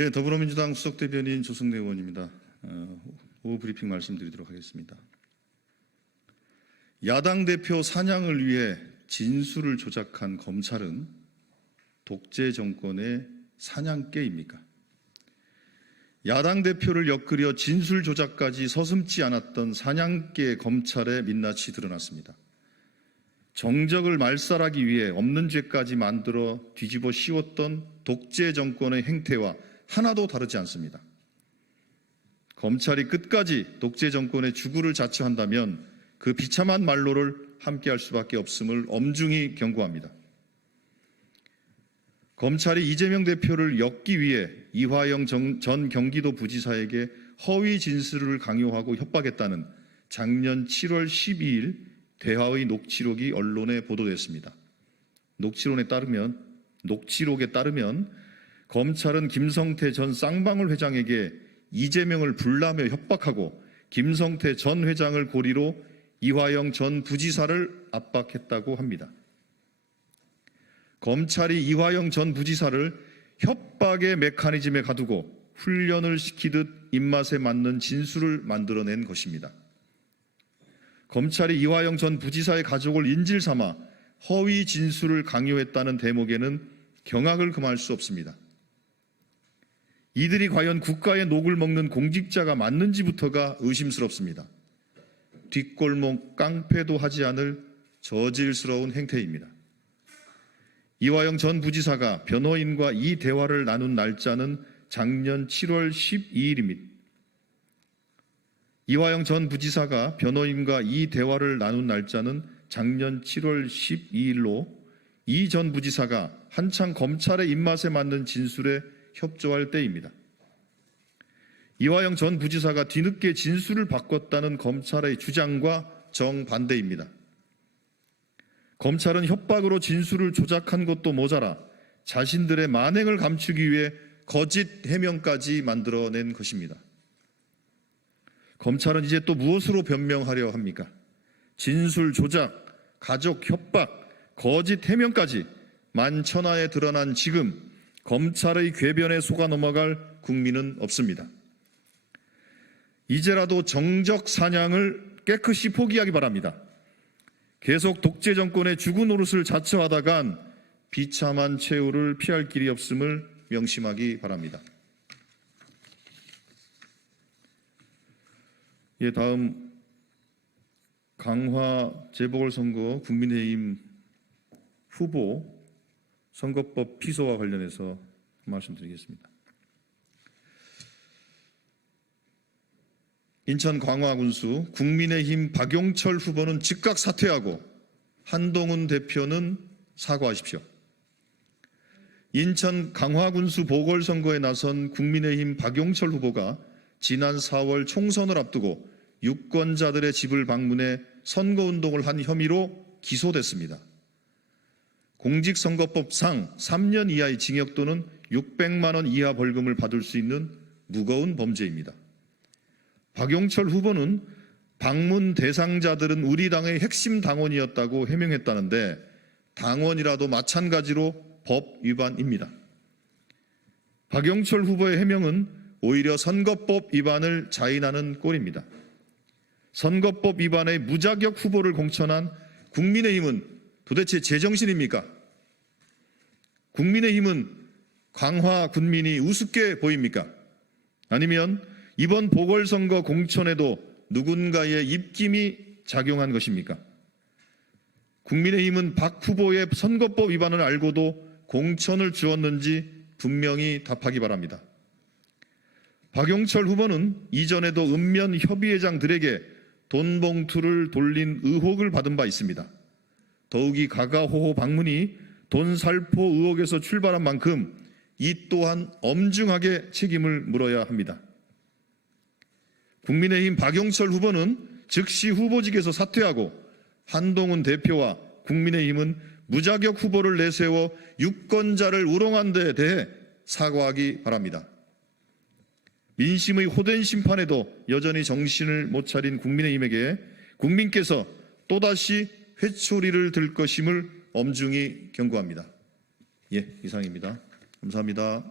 예, 더불어민주당 수석 대변인 조승래 의원입니다. 어, 오후 브리핑 말씀드리도록 하겠습니다. 야당 대표 사냥을 위해 진술을 조작한 검찰은 독재 정권의 사냥개입니까? 야당 대표를 엮으려 진술 조작까지 서슴지 않았던 사냥개 검찰의 민낯이 드러났습니다. 정적을 말살하기 위해 없는 죄까지 만들어 뒤집어 씌웠던 독재 정권의 행태와 하나도 다르지 않습니다. 검찰이 끝까지 독재 정권의 주구를 자처한다면 그 비참한 말로를 함께할 수밖에 없음을 엄중히 경고합니다. 검찰이 이재명 대표를 엮기 위해 이화영 정- 전 경기도 부지사에게 허위 진술을 강요하고 협박했다는 작년 7월 12일 대화의 녹취록이 언론에 보도됐습니다. 녹취록에 따르면 녹취록에 따르면 검찰은 김성태 전 쌍방울 회장에게 이재명을 불나며 협박하고 김성태 전 회장을 고리로 이화영 전 부지사를 압박했다고 합니다. 검찰이 이화영 전 부지사를 협박의 메커니즘에 가두고 훈련을 시키듯 입맛에 맞는 진술을 만들어낸 것입니다. 검찰이 이화영 전 부지사의 가족을 인질 삼아 허위 진술을 강요했다는 대목에는 경악을 금할 수 없습니다. 이들이 과연 국가의 녹을 먹는 공직자가 맞는지부터가 의심스럽습니다. 뒷골목 깡패도 하지 않을 저질스러운 행태입니다. 이화영 전 부지사가 변호인과 이 대화를 나눈 날짜는 작년 7월 12일입니다. 이화영 전 부지사가 변호인과 이 대화를 나눈 날짜는 작년 7월 12일로 이 전 부지사가 한창 검찰의 입맛에 맞는 진술에 협조할 때입니다. 이화영 전 부지사가 뒤늦게 진술을 바꿨다는 검찰의 주장과 정반대입니다. 검찰은 협박으로 진술을 조작한 것도 모자라 자신들의 만행을 감추기 위해 거짓 해명까지 만들어낸 것입니다. 검찰은 이제 또 무엇으로 변명하려 합니까? 진술 조작, 가족 협박, 거짓 해명까지 만천하에 드러난 지금 검찰의 궤변에 속아 넘어갈 국민은 없습니다. 이제라도 정적 사냥을 깨끗이 포기하기 바랍니다. 계속 독재 정권의 주구 노릇을 자처하다간 비참한 최후를 피할 길이 없음을 명심하기 바랍니다. 예, 다음 강화 재보궐선거 국민의힘 후보 선거법 피소와 관련해서 말씀드리겠습니다. 인천 광화군수 국민의힘 박용철 후보는 즉각 사퇴하고 한동훈 대표는 사과하십시오. 인천 강화군수 보궐선거에 나선 국민의힘 박용철 후보가 지난 4월 총선을 앞두고 유권자들의 집을 방문해 선거운동을 한 혐의로 기소됐습니다. 공직선거법상 3년 이하의 징역 또는 600만 원 이하 벌금을 받을 수 있는 무거운 범죄입니다. 박용철 후보는 방문 대상자들은 우리 당의 핵심 당원이었다고 해명했다는데 당원이라도 마찬가지로 법 위반입니다. 박용철 후보의 해명은 오히려 선거법 위반을 자인하는 꼴입니다. 선거법 위반의 무자격 후보를 공천한 국민의힘은 도대체 제정신입니까? 국민의힘은 강화 군민이 우습게 보입니까? 아니면 이번 보궐선거 공천에도 누군가의 입김이 작용한 것입니까? 국민의힘은 박 후보의 선거법 위반을 알고도 공천을 주었는지 분명히 답하기 바랍니다. 박용철 후보는 이전에도 읍면 협의회장들에게 돈 봉투를 돌린 의혹을 받은 바 있습니다. 더욱이 가가호호 방문이 돈 살포 의혹에서 출발한 만큼 이 또한 엄중하게 책임을 물어야 합니다. 국민의힘 박용철 후보는 즉시 후보직에서 사퇴하고 한동훈 대표와 국민의힘은 무자격 후보를 내세워 유권자를 우롱한 데 대해 사과하기 바랍니다. 민심의 호된 심판에도 여전히 정신을 못 차린 국민의힘에게 국민께서 또다시 회초리를 들 것임을 엄중히 경고합니다. 예, 이상입니다. 감사합니다.